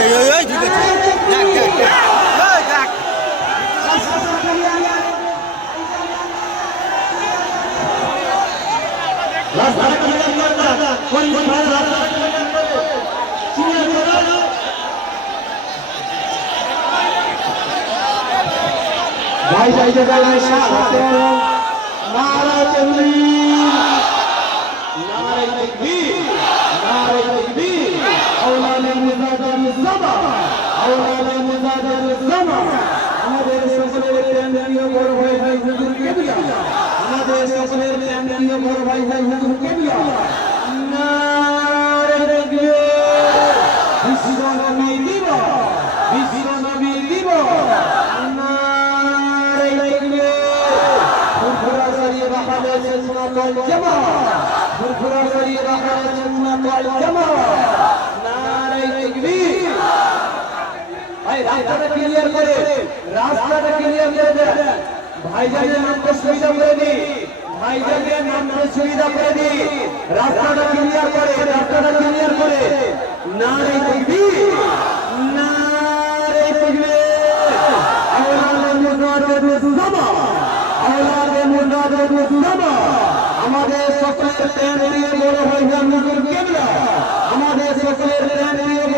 ঠিক আছে দেখ দেখ দেখ ভাই ভাই জায়গায় সাথে নারা তাকবীর নারা তাকবীর নারা তাকবীর আওলাদে মুজাহিদ জামা আওলাদে মুজাহিদ জামা আমাদের সকলের প্রাণপ্রিয় বড় ভাই ভাই হুজুর কেবলা আমাদের সকলের প্রাণপ্রিয় বড় ভাই ভাই হুজুর কেবলা নারা তাকবীর বিশ্ব নবী দিবস বিশ্ব নবী দিবস রাস্তাটা ক্লিয়ার করে দেন ভাইজানের নামটা সুবিধা করে দিন ভাইজানের নামটা সুবিধা করে দিন রাস্তাটা ক্লিয়ার করে নারে তাকবীর নারে তাকবীর আওলাদে মুজাহিদ জামা আওলাদে মুজাহিদ জামা আমাদের সকলের প্রাণপ্রিয় বড় ভাই হুজুর কেবলা আমাদের সকলের প্রাণপ্রিয়